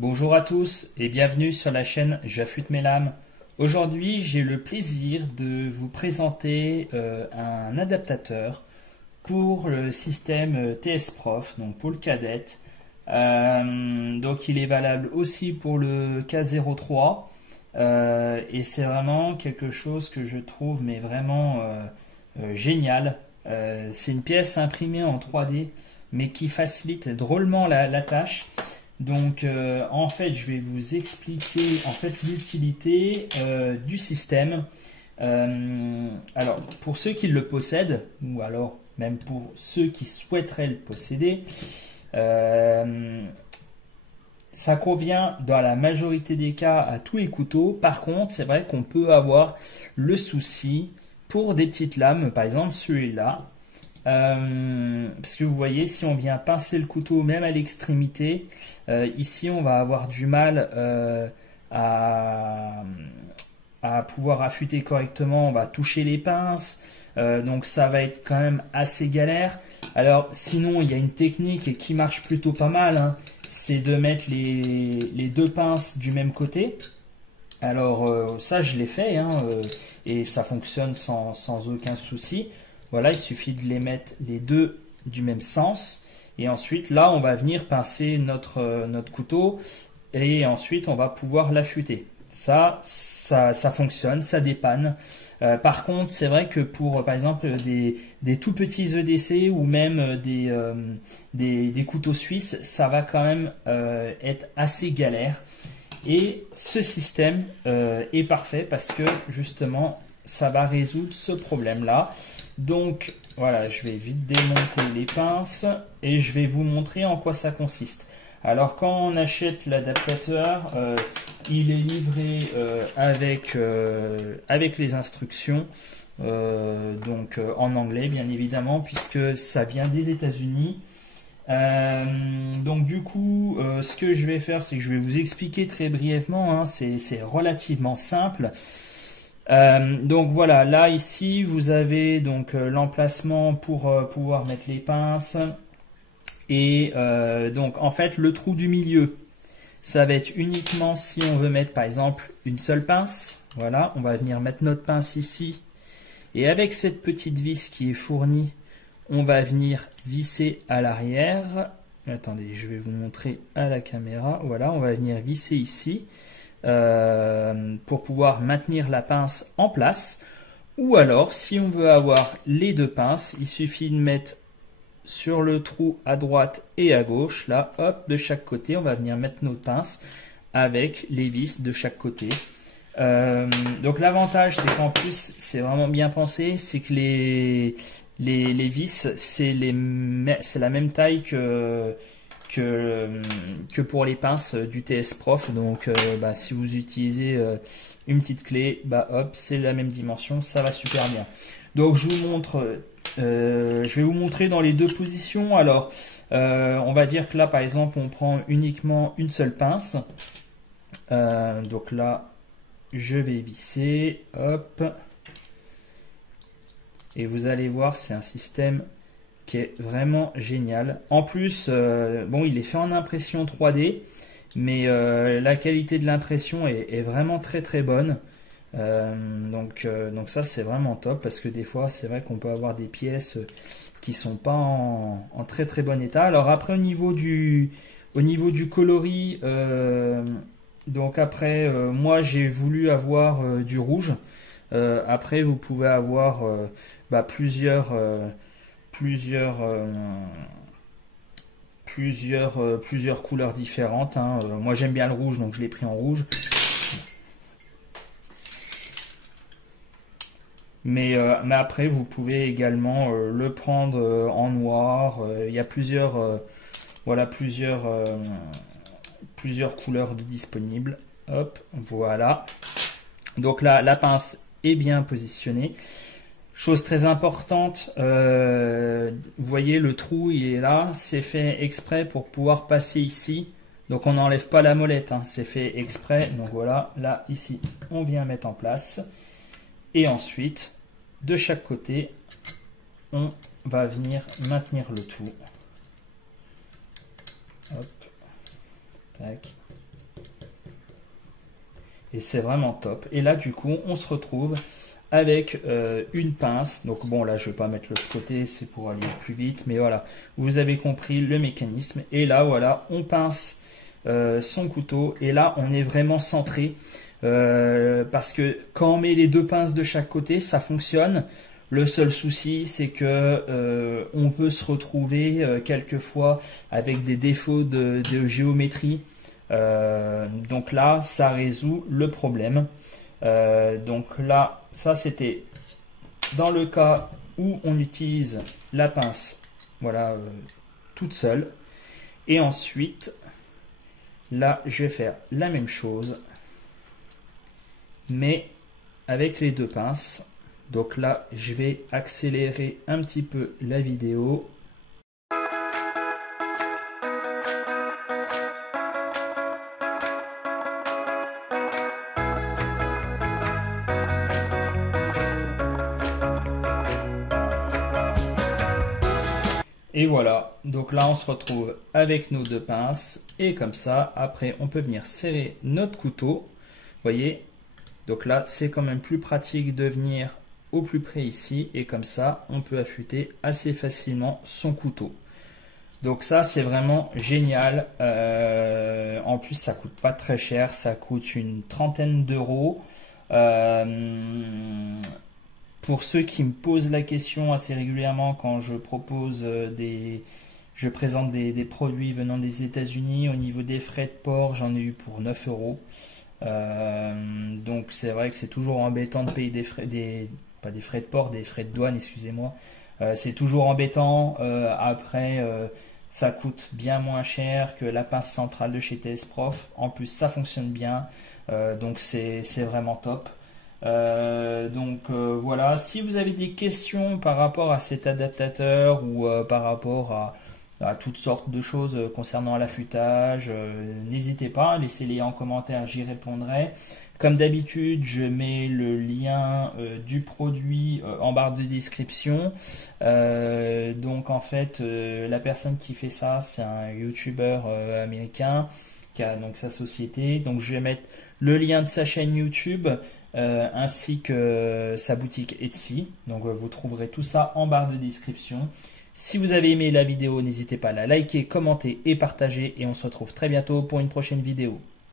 Bonjour à tous et bienvenue sur la chaîne J'affûte mes lames. Aujourd'hui, j'ai le plaisir de vous présenter un adaptateur pour le système TS Prof, donc pour le cadet. Donc il est valable aussi pour le K03 et c'est vraiment quelque chose que je trouve mais vraiment génial. C'est une pièce imprimée en 3D mais qui facilite drôlement la tâche. Donc en fait je vais vous expliquer en fait l'utilité du système. Alors pour ceux qui le possèdent ou alors même pour ceux qui souhaiteraient le posséder, ça convient dans la majorité des cas à tous les couteaux. Par contre c'est vrai qu'on peut avoir le souci pour des petites lames, par exemple celui-là. Parce que vous voyez, si on vient pincer le couteau même à l'extrémité, ici on va avoir du mal à pouvoir affûter correctement, on va toucher les pinces, donc ça va être quand même assez galère. Alors sinon il y a une technique qui marche plutôt pas mal, hein, c'est de mettre les deux pinces du même côté. Alors ça je l'ai fait, hein, et ça fonctionne sans aucun souci. Voilà, il suffit de les mettre les deux du même sens. Et ensuite, là, on va venir pincer notre couteau. Et ensuite, on va pouvoir l'affûter. Ça fonctionne, ça dépanne. Par contre, c'est vrai que pour, par exemple, des tout petits EDC ou même des couteaux suisses, ça va quand même être assez galère. Et ce système est parfait parce que, justement, ça va résoudre ce problème-là. Donc voilà, je vais vite démonter les pinces et je vais vous montrer en quoi ça consiste. Alors quand on achète l'adaptateur, il est livré avec les instructions, donc en anglais bien évidemment puisque ça vient des États-Unis. Donc du coup, ce que je vais faire, c'est que je vais vous expliquer très brièvement, hein, c'est relativement simple. Donc voilà, là ici vous avez donc l'emplacement pour pouvoir mettre les pinces et donc en fait le trou du milieu ça va être uniquement si on veut mettre par exemple une seule pince. Voilà, on va venir mettre notre pince ici et avec cette petite vis qui est fournie on va venir visser à l'arrière. Attendez, je vais vous montrer à la caméra. Voilà, on va venir visser ici pour pouvoir maintenir la pince en place. Ou alors, si on veut avoir les deux pinces, il suffit de mettre sur le trou à droite et à gauche. Là, hop, de chaque côté, on va venir mettre nos pinces avec les vis de chaque côté. Donc l'avantage, c'est qu'en plus, c'est vraiment bien pensé, c'est que les vis, c'est la même taille que pour les pinces du TS Prof. Donc si vous utilisez une petite clé, hop, c'est la même dimension, ça va super bien. Donc je vous montre, je vais vous montrer dans les deux positions. Alors on va dire que là par exemple on prend uniquement une seule pince. Donc là je vais visser, hop. Et vous allez voir, c'est un système qui est vraiment génial. En plus, bon, il est fait en impression 3D, mais la qualité de l'impression est vraiment très très bonne. Donc ça, c'est vraiment top parce que des fois, c'est vrai qu'on peut avoir des pièces qui sont pas en très très bon état. Alors après, au niveau du coloris, donc après, moi, j'ai voulu avoir du rouge. Après, vous pouvez avoir plusieurs couleurs différentes, hein. Moi j'aime bien le rouge donc je l'ai pris en rouge, mais après vous pouvez également le prendre en noir. Il y a plusieurs couleurs disponibles. Hop, voilà, donc là la pince est bien positionnée. Chose très importante, vous voyez le trou il est là, c'est fait exprès pour pouvoir passer ici. Donc on n'enlève pas la molette, hein, c'est fait exprès. Donc voilà, là ici on vient mettre en place. Et ensuite, de chaque côté, on va venir maintenir le tout. Hop, tac. et c'est vraiment top. Et là du coup on se retrouve avec une pince. Donc bon, là je vais pas mettre l'autre côté, c'est pour aller plus vite, mais voilà, vous avez compris le mécanisme. Et là voilà, on pince son couteau et là on est vraiment centré parce que quand on met les deux pinces de chaque côté, ça fonctionne. Le seul souci, c'est que on peut se retrouver quelquefois avec des défauts de géométrie. Donc là, ça résout le problème. Donc là, ça c'était dans le cas où on utilise la pince, voilà, toute seule. Et ensuite, là, je vais faire la même chose, mais avec les deux pinces. Donc là, je vais accélérer un petit peu la vidéo. Et voilà, donc là on se retrouve avec nos deux pinces et comme ça, après on peut venir serrer notre couteau. Vous voyez, donc là c'est quand même plus pratique de venir au plus près ici et comme ça on peut affûter assez facilement son couteau. Donc ça c'est vraiment génial. En plus ça coûte pas très cher, ça coûte une trentaine d'euros. Pour ceux qui me posent la question assez régulièrement quand je propose je présente des produits venant des États-Unis, au niveau des frais de port, j'en ai eu pour 9 euros. Donc c'est vrai que c'est toujours embêtant de payer pas des frais de port, des frais de douane, excusez-moi. C'est toujours embêtant. Après, ça coûte bien moins cher que la pince centrale de chez TS Prof. En plus, ça fonctionne bien. Donc c'est vraiment top. Voilà, si vous avez des questions par rapport à cet adaptateur ou par rapport à toutes sortes de choses concernant l'affûtage, n'hésitez pas, laissez-les en commentaire, j'y répondrai. Comme d'habitude, je mets le lien du produit en barre de description. Donc en fait, la personne qui fait ça, c'est un YouTuber américain qui a donc sa société. Donc je vais mettre le lien de sa chaîne YouTube ainsi que sa boutique Etsy. Donc vous trouverez tout ça en barre de description. Si vous avez aimé la vidéo, n'hésitez pas à la liker, commenter et partager. Et on se retrouve très bientôt pour une prochaine vidéo.